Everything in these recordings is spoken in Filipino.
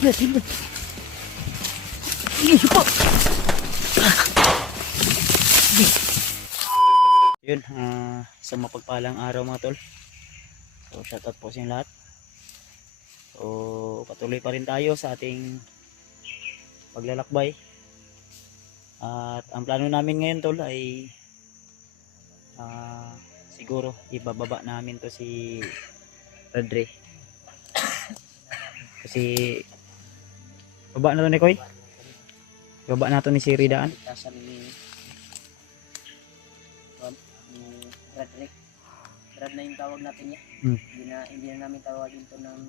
Sige, sige. Sige, suko. Yun, sa mapagpalang araw mga tol. So, shoutout po sa inyo lahat. So, patuloy pa rin tayo sa ating paglalakbay. At ang plano namin ngayon tol ay siguro ibababa namin to si Radre. Kasi baba na to ni Koy. Baba na to ni si Ridaan. Tasan ni Radre. Rad na yung tawag natin niya. Hindi na namin tawagin to ng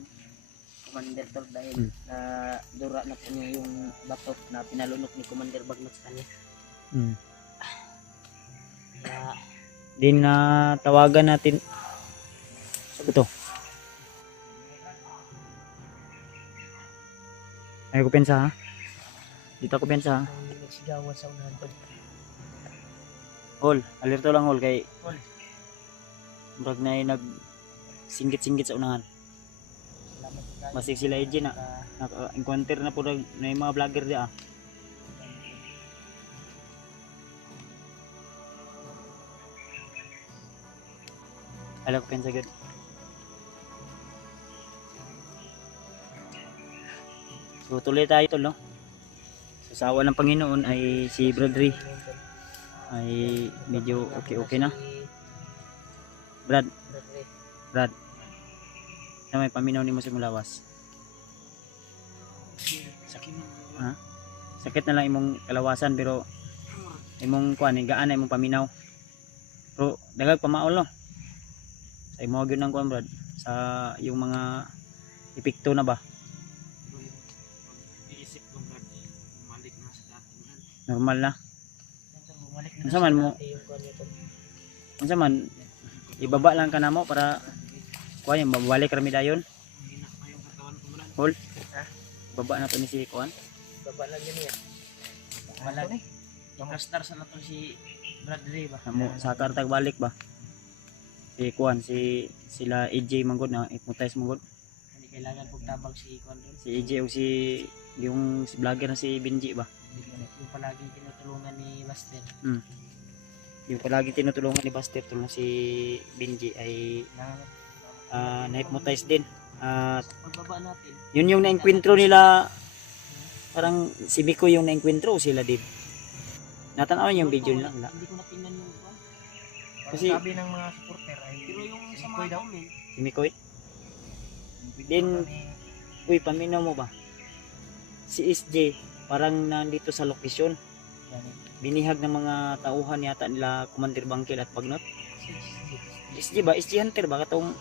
Commander Tol dahil na dura na po niya yung batok na pinalunok ni Commander Bagnot sa kanya. Kaya Din na tawagan natin ito. Ay ko pensa ha. Dito ko pensa ha. nagsigawan sa unahan Tol. Hol, alerto lang hol kay Hol. murag na ay nag singgit-singgit sa unahan. Salamat po kayo. Masig sila EJ na encounter na po na yung mga vlogger di ah. Alam ko pensa gud. So tuloy tayo tol no. Sa awa ng Panginoon ay si Bradre ay medyo okay na. Brad, Brad. Na may paminaw ni mo sa mulawas. Sakit Ha? Sakit na lang imong kalawasan pero imong kuan gaan na imong paminaw. Pero dagag pamaol no. Sa imo gyud nang kuan Brad sa yung mga epekto na ba? Iisip ko Brad, bumalik na sa dati Brad. Normal na. Bumalik Unsa man mo? yung kuwan niya Tol. Unsa man ibaba lang ka na mo para kuan yung mabalik rami dayon. Hindi na pa yung katawan ko Brad. Hol. Ha? Baba na to ni si kuan. Baba lang yun niya. Wala ni. Yung star sa nato si Bradley ba? Amo sa kartag balik ba? Si kuan si sila EJ manggod na hypnotize manggod. Hindi kailangan pagtabang si Kuan doon. Si EJ o si yung si vlogger na si Benji ba? Yung palaging tinutulungan ni Buster. Yung palagi tinutulungan ni Buster to na si Benji ay na-hypnotize din. At Pagbaba natin. yun yung na-enkwentro nila, parang si Miko yung na-enkwentro o sila din. Natanawan yung video nila. Wala. Hindi ko natingnan yung Kuan. Kasi Sabi ng mga supporter ay pero yung sa mga comment. si Mikoy, din uy paminaw mo ba? Si SJ parang nandito sa lokasyon. Binihag ng mga tauhan yata nila Commander Bangkil at Bagnot. SJ ba? SJ Hunter ba? Katong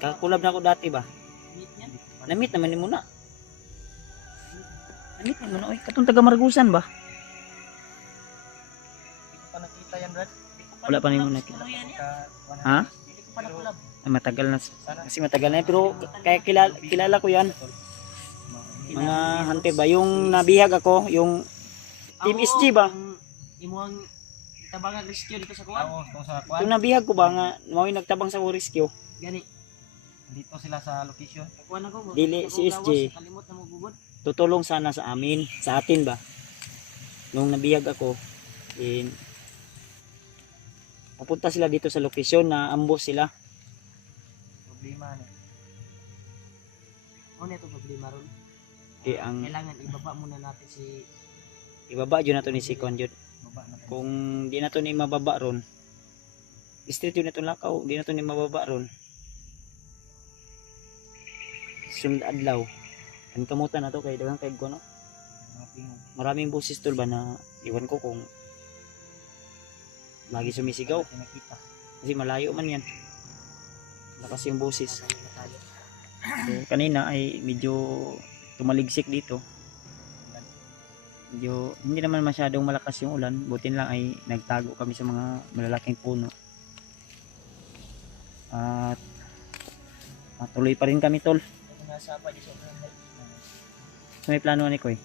kakulab na ako dati ba? Na-meet naman ni mo na. Na-meet naman na. Uy, katong taga Margusan ba? Pa nakita yan Brad. Wala pa rin mo nakita. Ha? Hindi ko pa nakulab. Ay, matagal na. Kasi matagal na. Pero kaya kilala ko yan. Mga hunter ba? Yung nabihag ako, yung Team SG ba? Imuang tabangan rescue dito sa Kuan. Oo, dito sa Yung nabihag ko ba nga, mga nagtabang sa rescue. Gani. Dito sila sa location. Kuan ako. Dili, si SJ. Kalimot na mo gugod. Tutulong sana sa amin, sa atin ba? Nung nabihag ako, pupunta sila dito sa location na ambush sila. Problema na. Ano ito problema ron? Ang Kailangan ibaba muna natin si ibaba yun na to ni si Kwan yun. baba na. Kung di na to ni mababa ron, district yun na to lakaw, di na to ni mababa ron. Sunod adlaw, ang kamutan na to kay dagang kay no? Maraming boses tol ba na iwan ko kung lagi sumisigaw. Kasi malayo man yan. Lakas yung boses. So, kanina ay medyo tumaligsik dito. Medyo hindi naman masyadong malakas yung ulan, butin lang ay nagtago kami sa mga malalaking puno. At tuloy pa rin kami tol. So may plano ni Koy.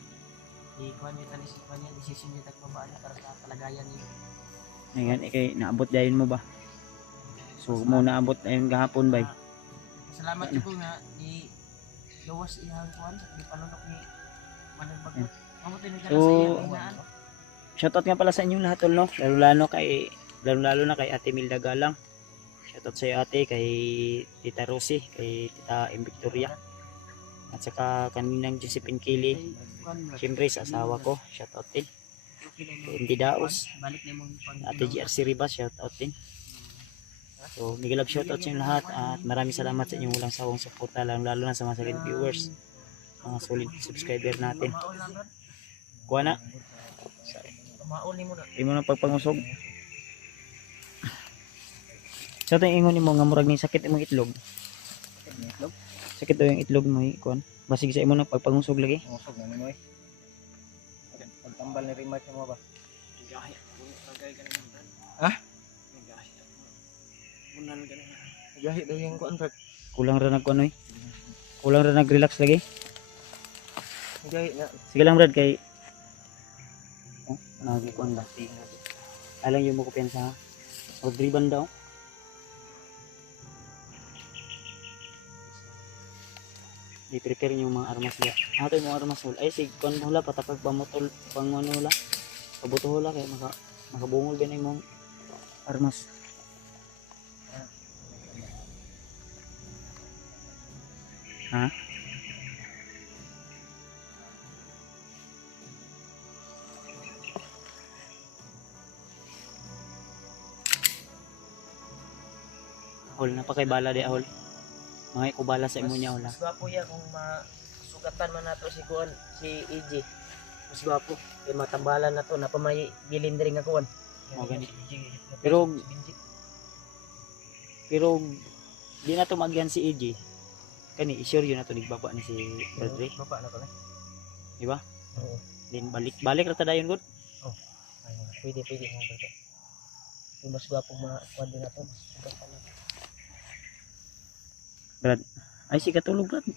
Ikuan niya tali si Kuan niya decision niya tagbaba niya para sa kalagayan niya. Ngayon ikay naabot dayon mo ba? So mo naabot ayun gahapon bay. Salamat po nga ni lawas iyang kuan di panunok ni Manang Bagot. Amo tinig So, sa iyang inaan. shoutout nga pala sa inyong lahat tol no. Lalo na kay Ate Milda Galang. Shoutout sa iyo ate, kay Tita Rosie, kay Tita M. Victoria. At saka kaninang Josephine Kili. Siyempre sa asawa ko, shoutout din. Kay MD Daos, Balik na mo pang Ate GRC Ribas, shoutout din. So, mega love shoutout sa inyong lahat at maraming salamat sa inyong walang sawang suporta, lalo na sa mga solid viewers, mga solid subscriber natin. Kuha na. mauli mo na. Imo na pagpangusog. Sa ito ingon mo nga murag ni sakit imong itlog. Sakit daw yung itlog mo kuan. Basig sa imo na pagpangusog lagi. Usog na mo eh. Pagtambal ni remark mo ba? Ha? Gahi daw yung kuan Brad. Kulang ra nagkuan oy. Kulang ra nag-relax lagi. Gahi na. Sige lang Brad kay nagkuan ba? Alang yung mo kumpiyansa. Rodriban daw. I-prepare yung mga armas niya. Ato yung mga armas hula. Ay, sig, kuan hula, patapag pamutol, pangano hula. Pabuto hula, kaya makabungol din yung mga armas. Ha? Ahol, napakay bala di ahol. Mga ikubala sa imo niya hula. Mas gwapo ya kung masugatan man nato si kuan si EJ. Mas gwapo. Kay matambalan na to napamay bilin diri nga kuan. O gani. Pero di na to magyan si EJ. Kani i-sure yun na to nigbaba ni si Rodri. Baba na to na. Di ba? Oo. Then balik ra ta dayon gud. Pwede mo dito. Kung mas gwapo mga kuan din nato. Sugatan na. Brad. Ay si katulog Brad.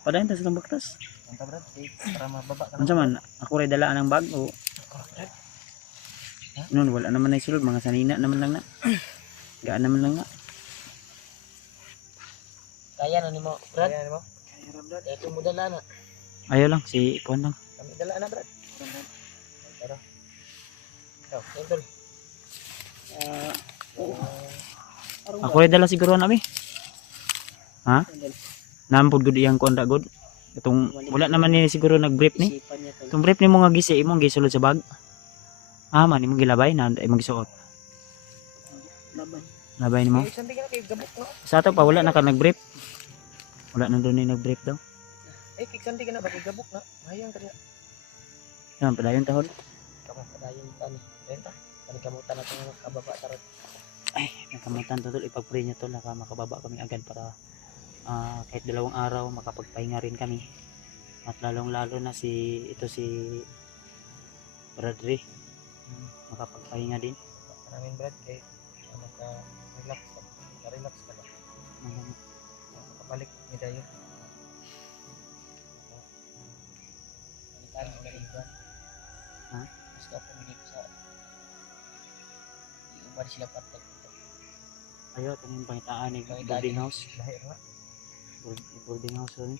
Padayon ta sa baktas. Anta Brad, para mababa ka Unsa man ako ray dalaan ang bag o noon wala naman na sulod mga sanina naman lang na. Gaan naman lang na. Kaya na nimo Brad? Kaya nimo? Kaya ra Brad. Ito mo dala na. Ayaw lang si kuan lang. Kami dala na Brad. Tara. Ikaw, Idol. Ako ray dala siguro na mi. Ha? Nampod gud iyang kuan ra gud. Itong wala naman ni siguro nag-brief ni. Isipan niya to. Itong brief ni mo nga gisi imong gisulod sa bag. Man imong gilabay na imong gisuot. Laban. Labay nimo. Eh, sandi ka na kay gabok no? Sa ato pa wala na ka nag-brief. Wala na doon ni nag-brief daw. Eh, kay sandi ka na ba kay gabok na? Hayang ka niya. Yan padayon tahon. Kamo padayon tani. Renta. Kani kamutan na tong kababa tarot. Ay, nakamutan to tol ipag-pray niyo tol naka makababa kami agad para kahit 2 araw makapagpahinga rin kami. At lalong-lalo na si Bradley. Makapagpahinga din. Maraming Brad kay maka-relax ka. Maka-relax ka ba? Makabalik ni dayo. Panitan mo rin Brad. Ha? Mas ka pumili sa iuban sila patag. Ayo taning pangitaan ni boarding house. Lahir na. Boarding house ron.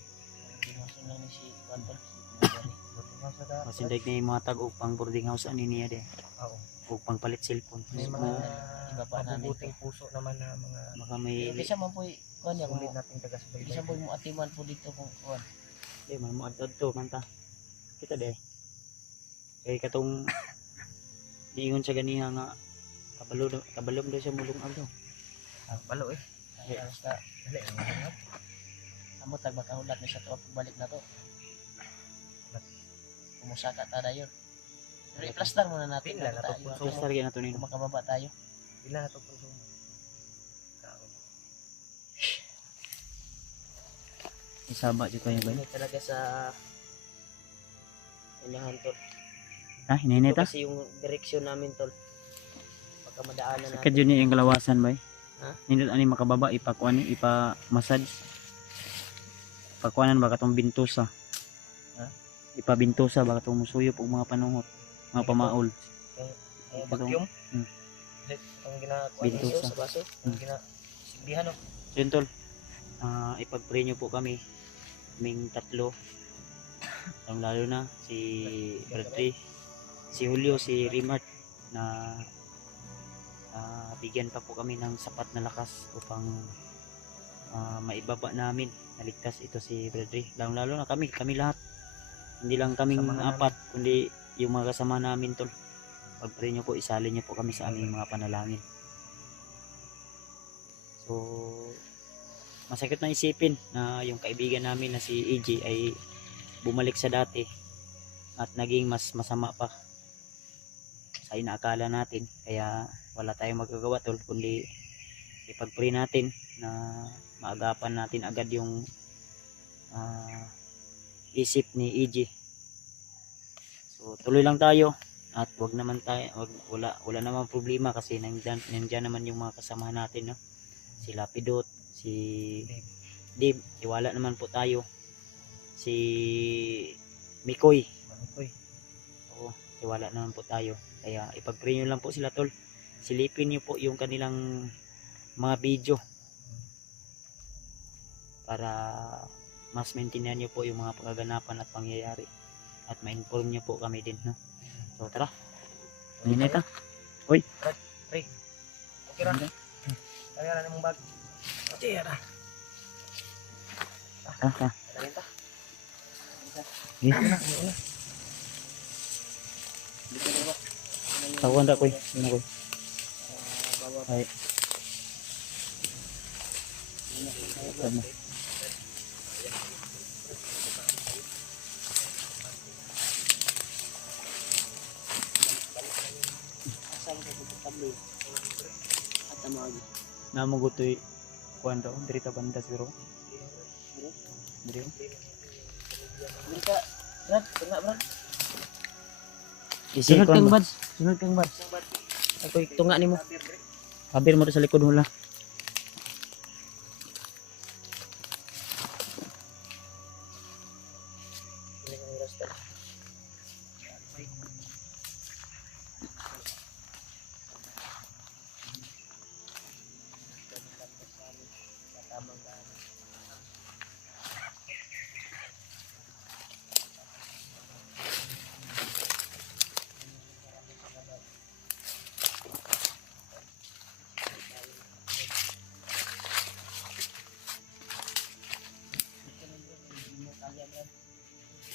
Pinasok na ni si Quantum. Boarding house na. Masindag na yung mga tag pang boarding house ani niya de. Oo. Ug pang palit cellphone. May So, mga iba pa na buting puso naman na mga baka may bisa mo po kuan ya Ano mo nating taga-subaybay. Bisa mo mo atiman po dito kung kuan. di man mo adto to man ta. Kita de. Kay katong diingon sa ganiha nga kabalom daw siya mulong daw. Balo eh. Ay basta dali. Amo tag makahulat na siya to pagbalik na to. Kumusaka ta dayon. Replastar muna natin Pila na to. Plastar gyud nato nino. Kung makababa tayo. Pila na to puso. Isaba jud kayo ba? Ini talaga sa inahan tol. Ha, hinay Ito ta. kasi yung direksyon namin tol. Pagka madaanan Sakit natin. yun yung kalawasan ba? Ha? Hindi ani makababa ipakuan ipa-massage. Pakuanan ba katong bintusa? Ha? Ipabintusa ba katong musuyop og mga panungot, mga pamaol. Vacuum. Hmm. Ang ginagawa Bintusa. sa baso. Ang ginasigbihan no. So yun tol, ipag-pray nyo po kami kaming tatlo. Lalo na si Bradley, si Julio, si Rimart na bigyan pa po kami ng sapat na lakas upang maibaba namin, naligtas ito si Bradley. Lalo na kami lahat, hindi lang kaming Kasama apat kundi yung mga kasama namin tol. Pag-pray nyo po, isalin nyo po kami sa aming mga panalangin. So masakit na isipin na yung kaibigan namin na si AJ ay bumalik sa dati at naging mas masama pa sa inaakala natin. Kaya wala tayong magagawa tol kundi ipag-pray natin na maagapan natin agad yung isip ni AJ. So tuloy lang tayo at wala namang problema kasi nandyan naman yung mga kasama natin, no? Si Lapidot, si Dib, tiwala naman po tayo. Si Mikoy, oo, tiwala naman po tayo. Kaya ipag-pray nyo lang po sila tol. Silipin nyo po yung kanilang mga video para mas maintindihan nyo po yung mga pagaganapan at pangyayari at ma-inform nyo po kami din, no? So tara, minit ha. Uy, Okay ra. Kaya na mong bag. Okay ra. ha. Talenta. Dito na. Dito na ba? Tawan na koy. Ano koy? Bawa. Ay. Tama. Asal ko sa tablo. At amag. Namo gutoy kuan daw diri ta banda siguro. Diri. Dili ka, Brad, tengah Brad. Isi Sunod kuan. kang bad. Sunod kang bad. Ako tunga nimo. Kabir mo sa likod hula.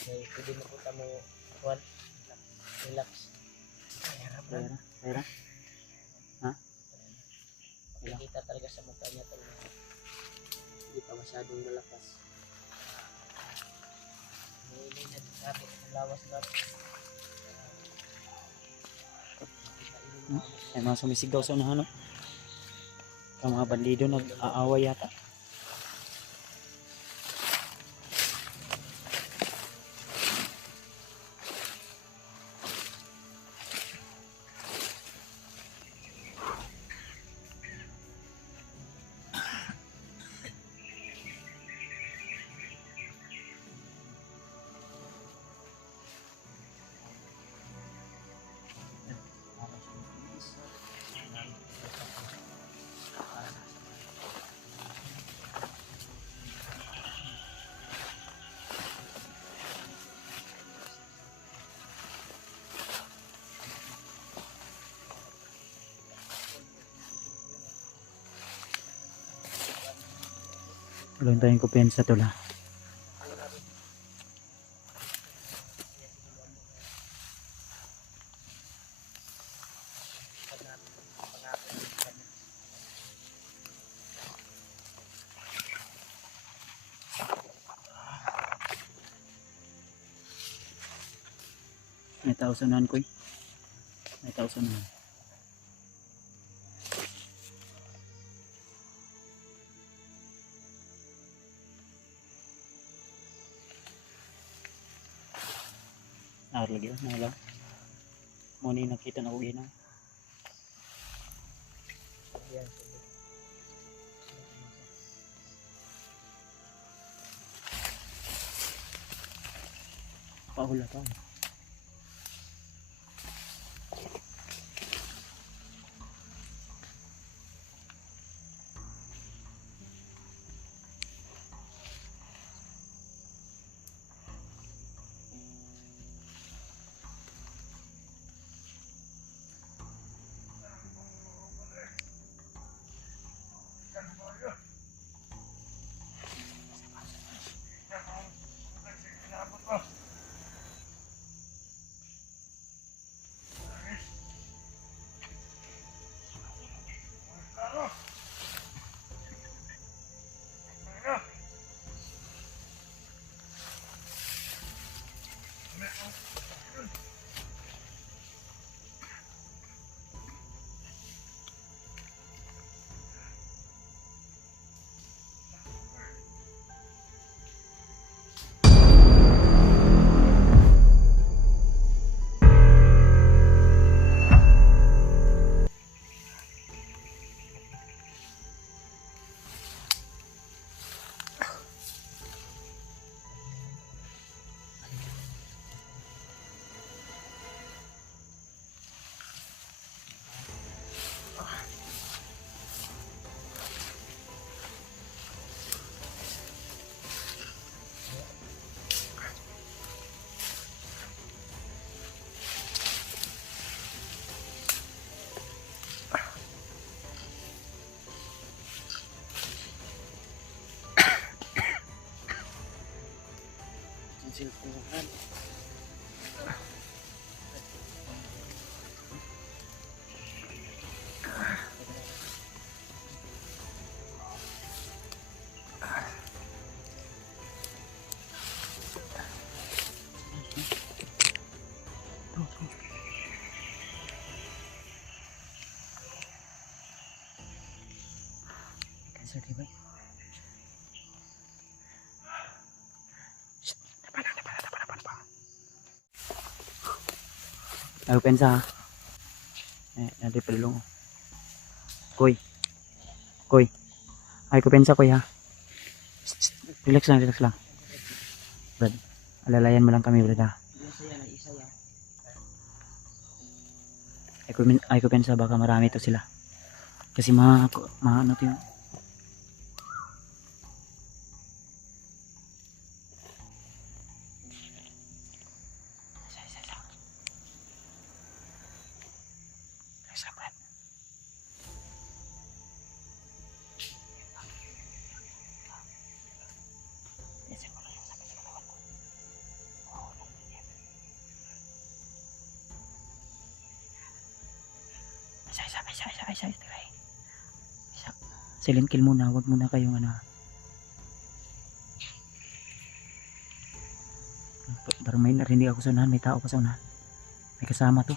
Okay, pwede mo punta mo kuan. Relax. Pera. Ha? Makikita talaga sa mukha niya talaga. Hindi pa masyadong malakas. May nagkakit ng lawas na. Ay mga sumisigaw sa unahan, no? Ang mga bandido nag-aaway yata. Walang tayong kupensa to la. May tausanan ko eh. May tausanan. Lagi na lang. Mo ni nakita na ko gina. Yan. Paula pa. Sir Tibay. Ay, pensa ha. Nanti pelong. Koy. Koy. Ay, ko pensa koy ha. Relax lang, relax lang. Brad, alalayan mo lang kami, Brad ha. Ay, ko pensa baka marami to sila. Kasi ano to yun. Isa. Silent kill muna, wag muna kayong ano. Parang may narinig ako sa unahan, may tao pa sa unahan. May kasama to.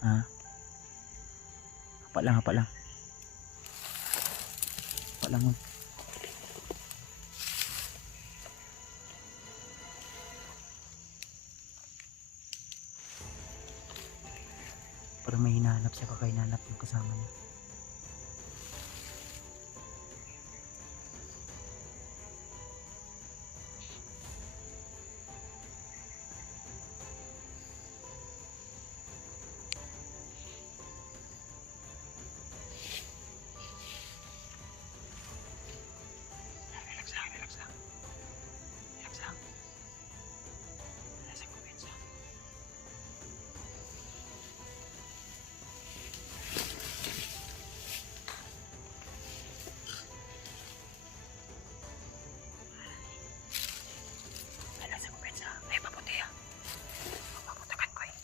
Ha? Hapa lang. Hapa lang mo. Parang may hinahanap siya, baka hinahanap yung kasama niya. Relax lang. Nasa kumpensa. Ay, mabuti ha. Maputakan ko eh.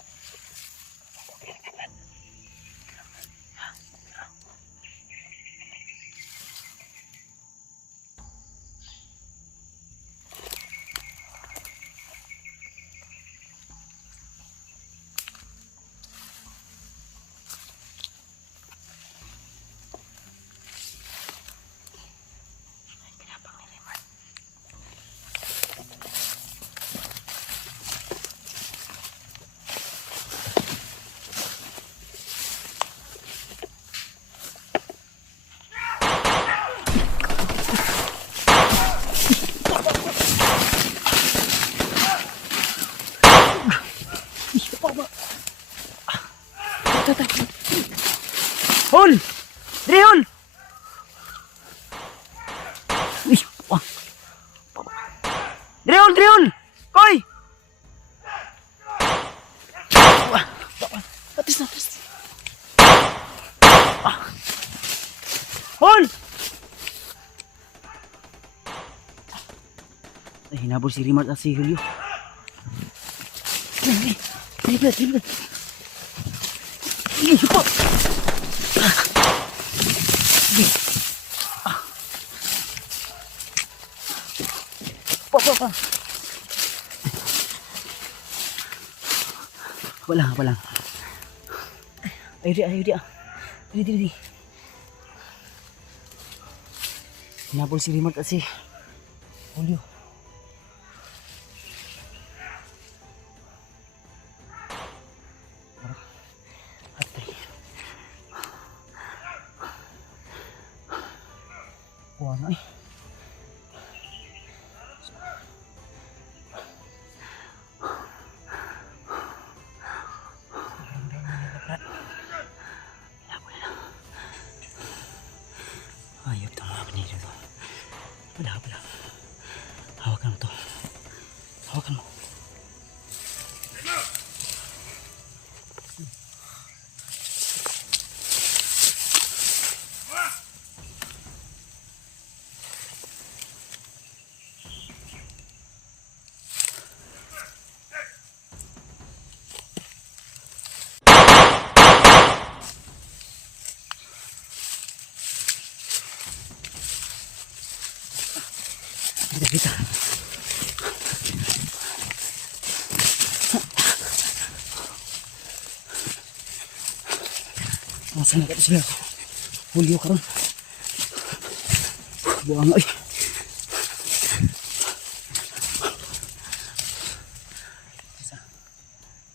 Hol! Dre, hol! Wah. Dre, hol! Koy! Wah. Atis na. Hol! Ay, hinabol si Rimart at si Julio. Dre. Supo! Pa. Wala. Ayo dia. Dili. Hinabol si Rimart at si Julio. Kuha na eh. Ayaw ito mga panilo to. Wala. Hawakan mo to. Hawakan mo. Kita. Asa na kato sila. Hulyo karon. Buang ay.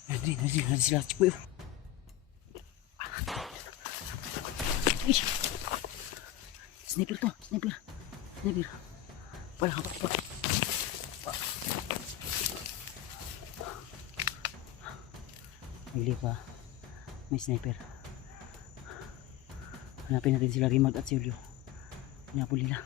Nanti sila cepat. Ih. Sniper tuh, sniper. Parah. Hindi pa. May sniper. Hanapin natin sila Rimag at si Julio. Hinapol nila.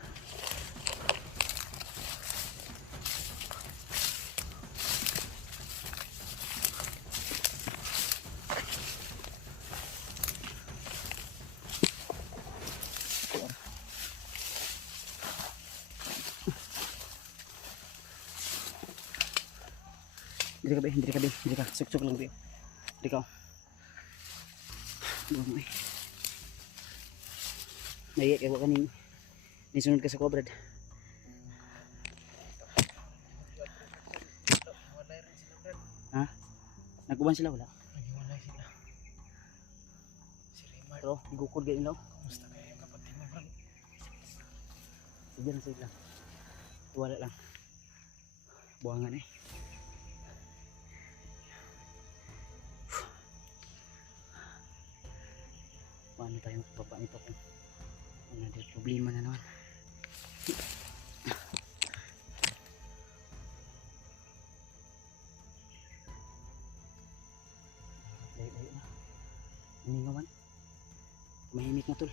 Hindi ka. Suk-suk lang, Bio. Hindi ka. Buwan mo eh. Naiyak kayo kanin. Nisunod ka sa kobrad. Ha? Nagkuban sila wala? Naghiwalay sila. Si Rimar. Pero, igukod kayo nila. Basta kayo yung kapatid mo, Brad. Sige lang. Wala lang. Buwangan eh. Paano tayo magpapa nito kung ano din problema na naman. Layo na. Hiningawan. Mahimik na tol.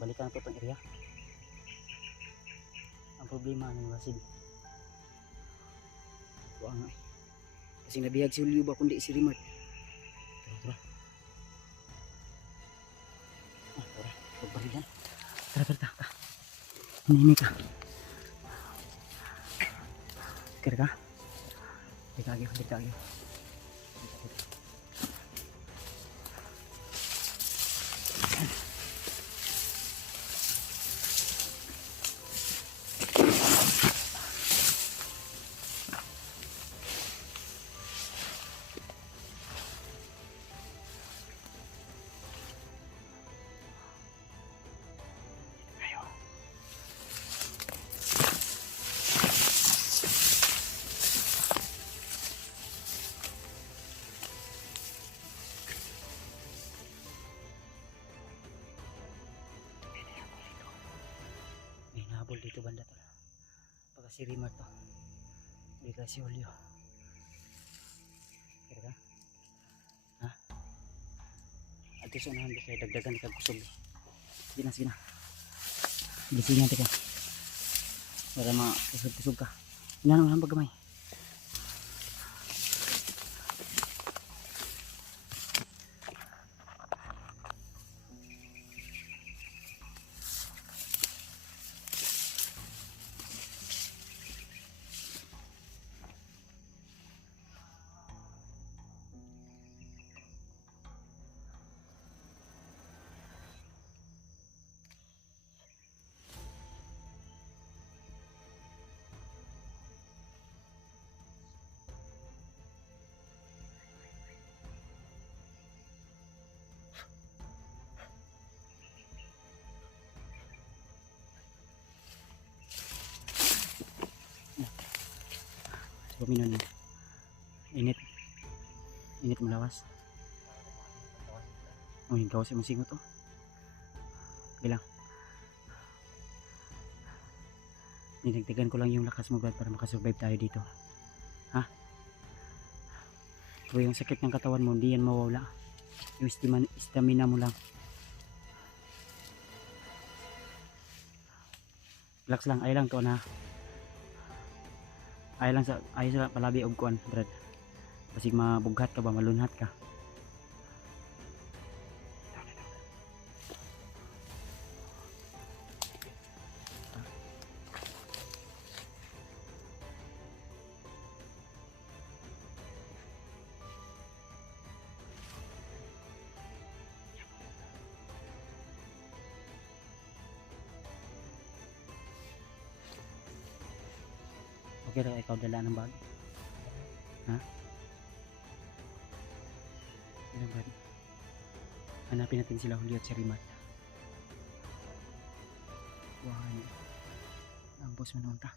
Balikan na ito itong area. Ang problema ng Wasid. Buang nga. Kasi nabihag si Julio ba kundi si Rimar. Tara. Tara. Pagbalikan. Tara. Ini ka. Kira ka? Dika lagi. Dito banda to. Pagka si Rimar to. Bika si Julio. Kira ka? Ha? At ito unahan ko kaya dagdagan ni kagkusog. Sige na. Gising natin ka. Para makusog ka. Ina naman ang paggamay. Paminon init malawas. Oh, yung gawas yung singot to. Bilang dinagdagan ko lang yung lakas mo Brad para makasurvive tayo dito. Ha? Kung yung sakit ng katawan mo hindi yan mawawala. Yung stamina mo lang. Relax lang, ay lang to na. Ay sa palabi og kuan Brad. Basig mabughat ka ba, malunhat ka. Okay ra ikaw dala ng bag. Ha? Ano ba? Hanapin natin sila Julio at si Rimat. Buwangan niya. Ang boss manunta.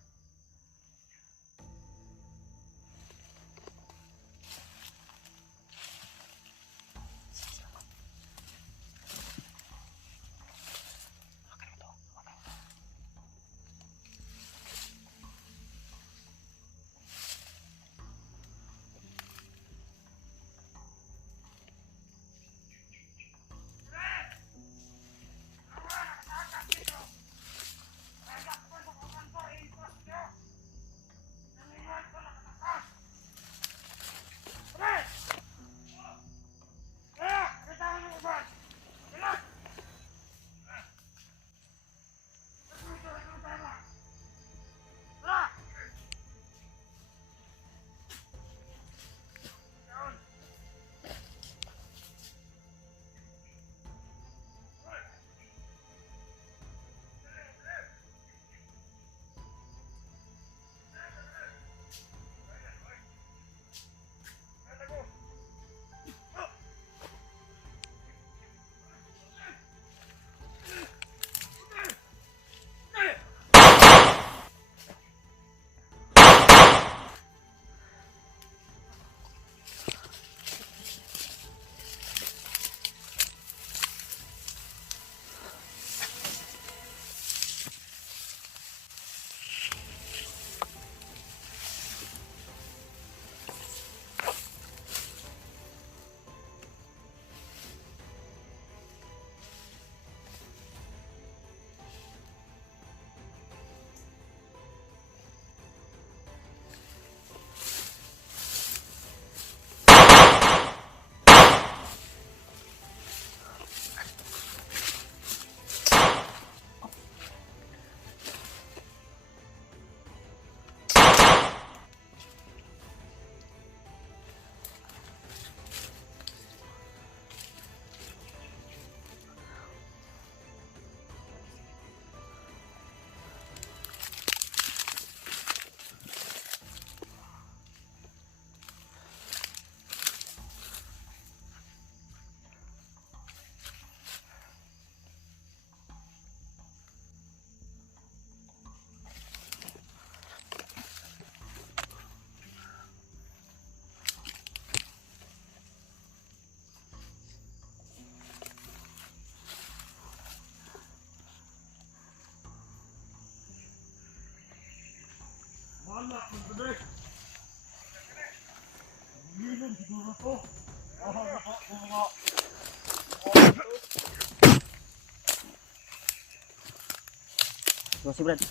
Tuwa si Brad.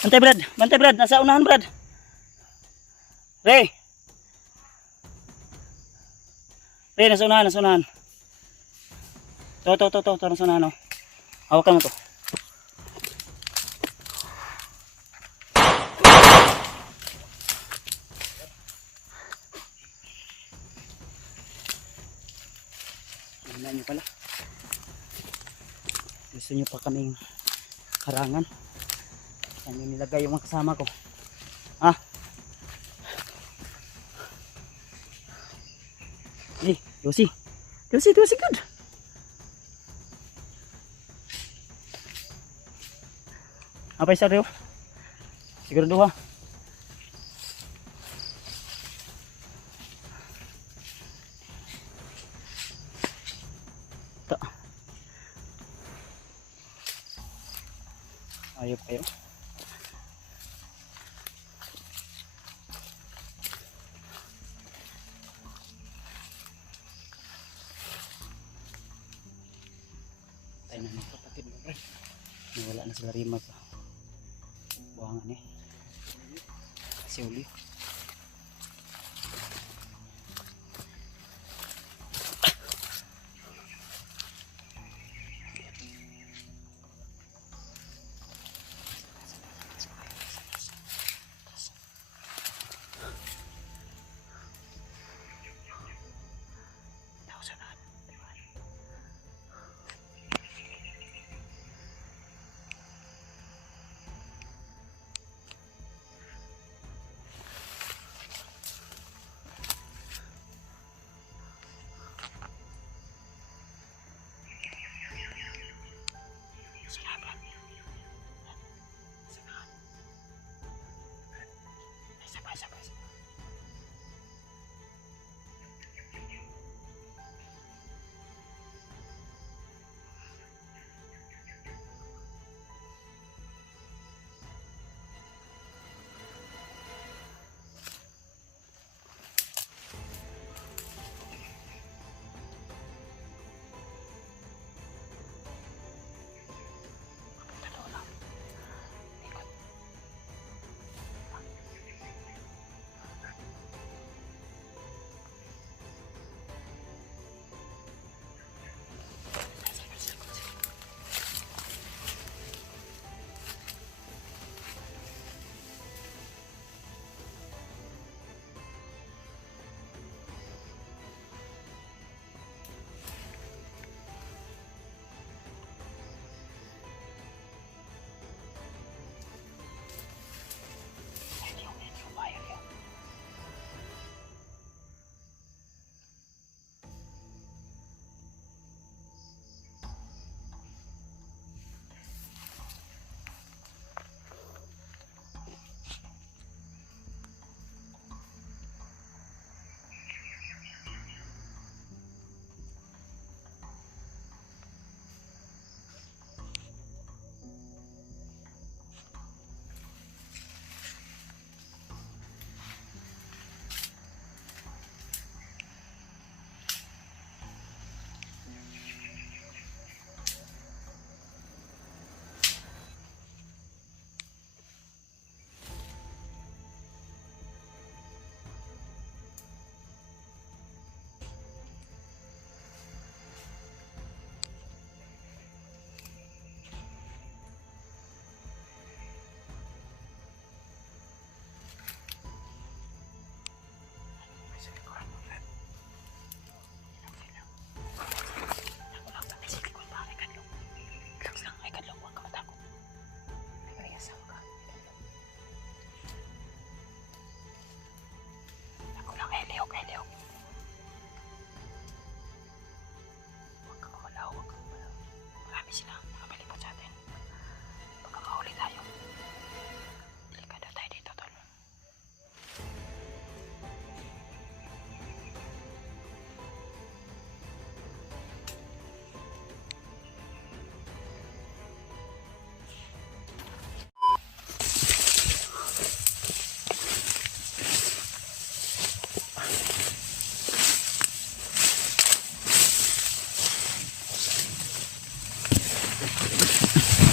Bantay Brad. Bantay Brad. Nasa unahan Brad. Ray. Ray, nasa unahan. Nasa unahan. To. Nasa unahan. Oh. Hawakan mo to. Tingnan nyo pala. Gusto nyo pa kaming harangan. Saan nyo nilagay yung mga kasama ko? Ha? Eh, Lucy. Lucy good. Apa isa rin? Siguro duha. Ito. Ayop kayo. Tayo na ng kapatid mo rin. Nawala na sila Rimat pa. Buwangan eh. Si Uli.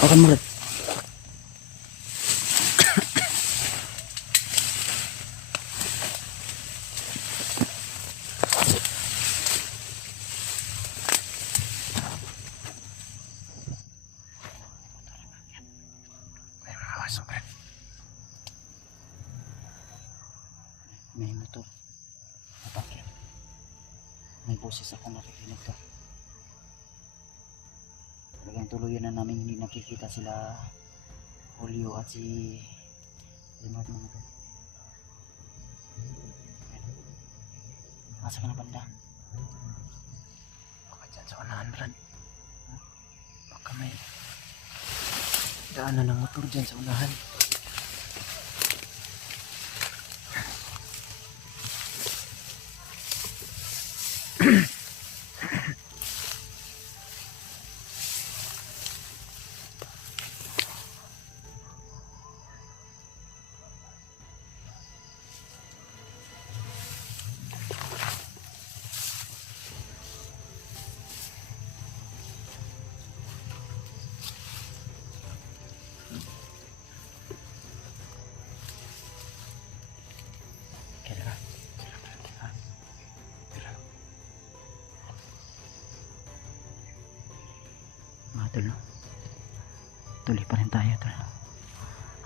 Hawakan mo rin. May motor. Napakit. May boses ako nakikinig to. Talagang tuluyan na namin hindi nakikita sila Julio at si Limot mga to. Asa ka na banda? Baka dyan sa unahan, Brad. Baka may daanan ng motor dyan sa unahan. Mga tol, no? Tuloy pa rin tayo, tol.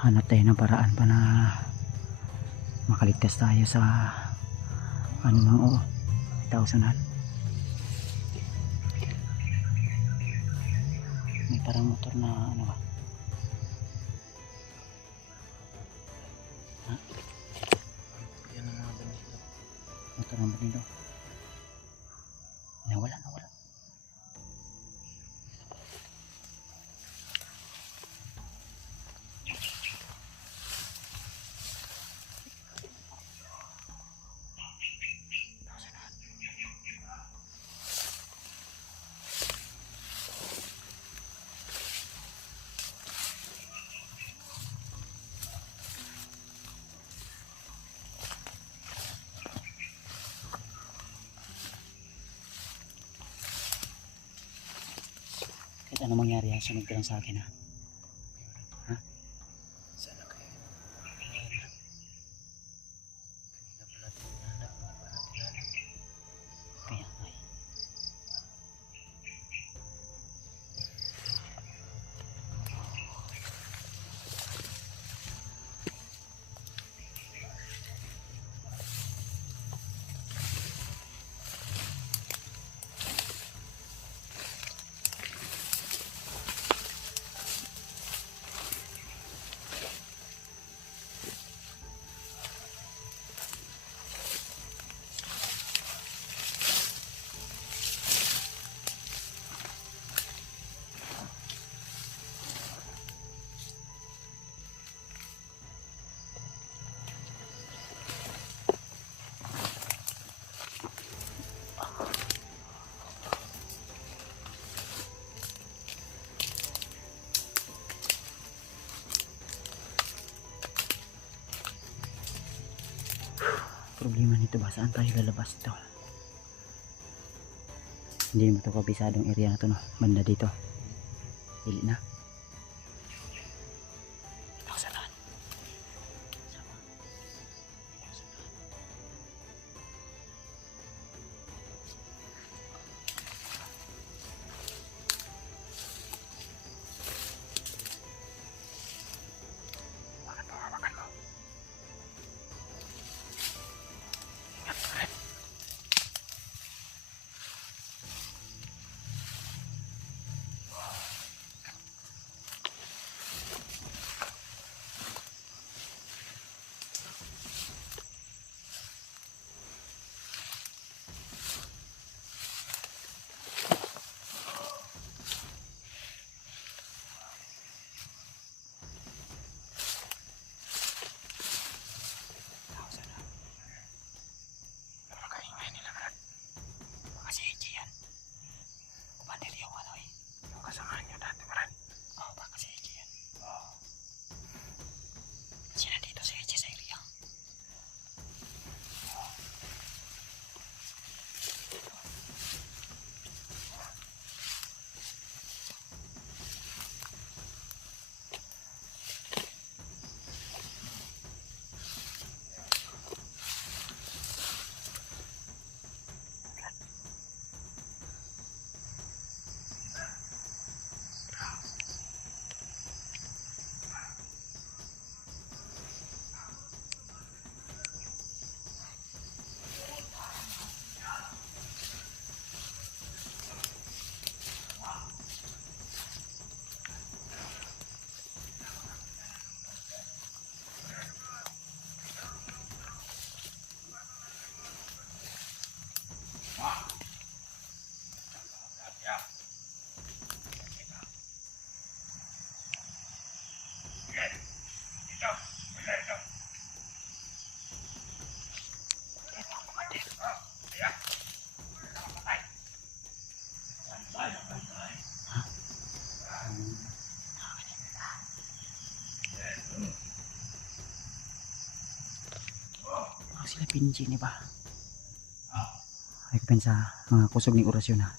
Hanap tayo ng paraan pa na makaligtas tayo sa ano nang oo, tausanan. May parang motor na ano ba? Ha? Yan ang mga bandito. Motor ng bandito. Nawala. Kahit ano mangyari ha, sunod ka lang sa akin ha. Ha? Sana kayo. Kaya ay. Problema nito ba? Saan tayo lalabas ito? Hindi mo ito kabisadong area na ito, no? Banda dito. Dili na. Ito sa lahat. Sila pinji ni ba? Ay kapensa mga kusog ni orasyon ha.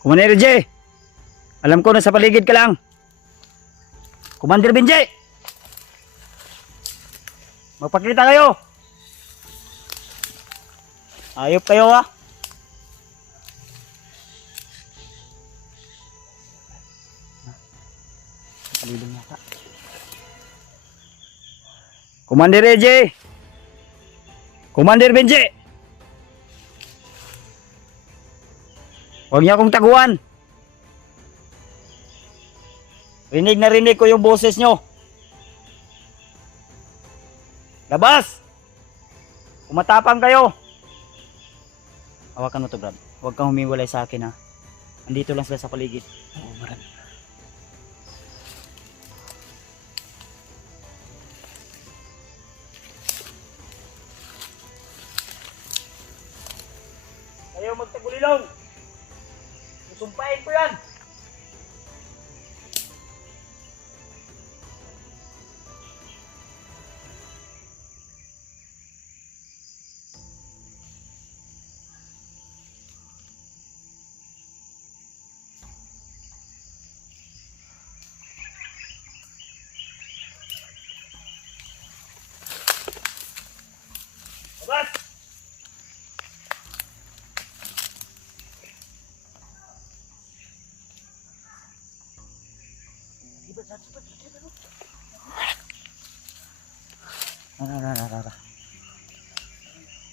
Commander J, alam ko nasa paligid ka lang. Commander Benji, magpakita kayo. Ayop kayo ha. Palilong yata. Commander AJ, Commander Benji, huwag niyo akong taguan. Rinig na rinig ko yung boses nyo. Labas! Kumatapang kayo. Hawakan mo to, Brad. Huwag kang humiwalay sa akin, ha. Andito lang sila sa paligid. Oo, Brad. Kayo magtagulilong. Susumpain ko yan. Abas!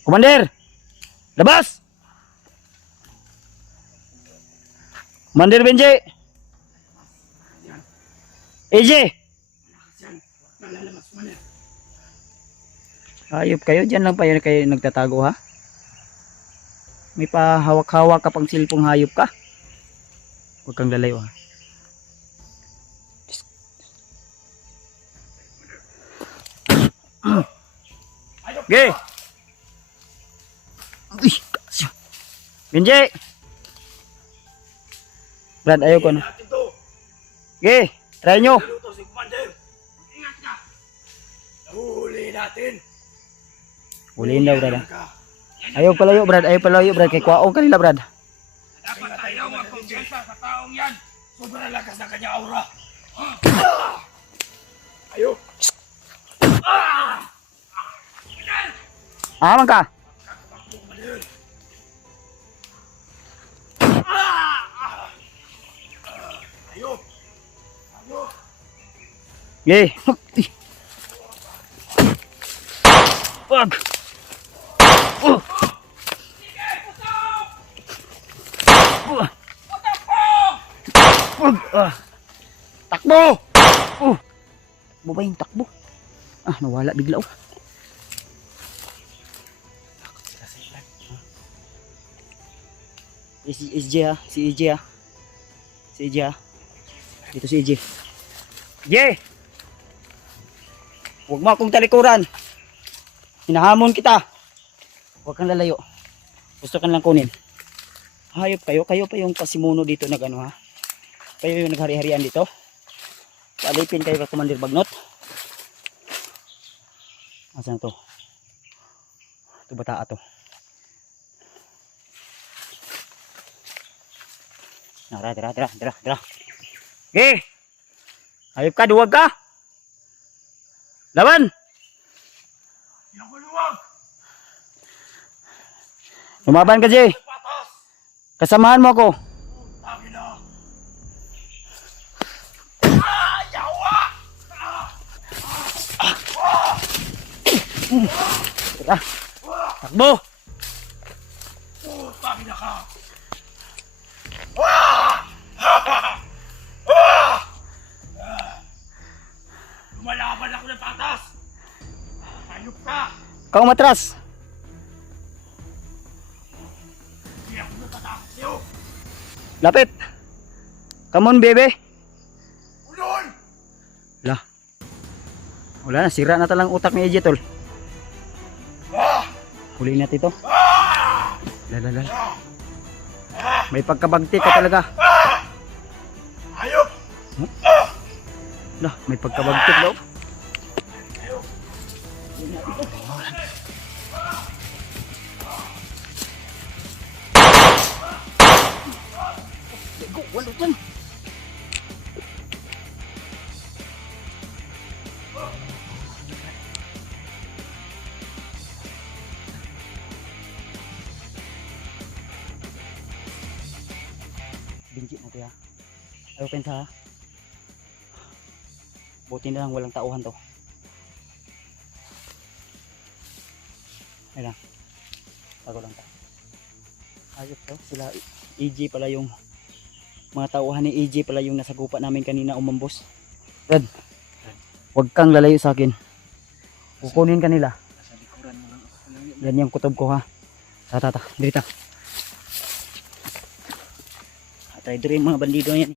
Komander! Labas! Komander Benji! AJ! Ayop kayo, dyan lang pa yun kayo nagtatago, ha? May pahawak-hawak ka pang silpong hayop ka. Huwag kang lalayo, ha? Ge! Uy, kasyo. Benji! Brad, ayaw ko na. Ge, try nyo. Huli natin. Huliin daw, Brad. Ayaw palayo, Brad. Ayaw palayo, Brad. Kay kwaong kanila, Brad. Dapat tayo magkumpiyansa sa taong yan. Sobrang lakas ng kanyang aura. Ayo. Aman ka. Ayo. Ayo. Ge. Wag. Takbo! Takbo ba yung takbo? Ah, nawala bigla, oh. Si EJ, ha? Si EJ, ha? Si EJ, ha? Dito si EJ. EJ! Huwag mo akong talikuran. Hinahamon kita. Huwag kang lalayo. Gusto kang lang kunin. Hayop kayo. Kayo pa yung pasimuno dito na gano'n, ha? Kayo yung naghari-harian dito. Palipin kayo ka Commander Bagnot. Asan to? Ito bata to. Tara. Okay. Hayop ka, duwag ka. Laban. Yung kuluwag. Lumaban ka, Jay. Patas. Kasamahan mo ako. Tangin na. Tara. Takbo. Tangin na ka. Lumalaban ako ng patas. Hayop ka. Kau matras. Hindi ako natatakot sa'yo. Lapit. Come on, baby. Ulol. Lah. Wala na, sira na talang utak ni EJ, tol. Huliin natin ito. Lala. May pagkabagti ka talaga. Hayop. Lah, may pagkabagti daw. Wala dyan. Binjit natin, ha. Ayaw pensa, ha. Buti na lang walang tauhan to. Ayan lang. Tago lang ta. Ayos to. Sila EJ pala yung mga tauhan ni EJ pala yung nasa gupa namin kanina umambos. Red. Huwag kang lalayo sa akin. Kukunin ka nila. Nasa likuran mga Yan yung kutob ko ha. Tata, dito. Tayo dito yung mga bandido yan.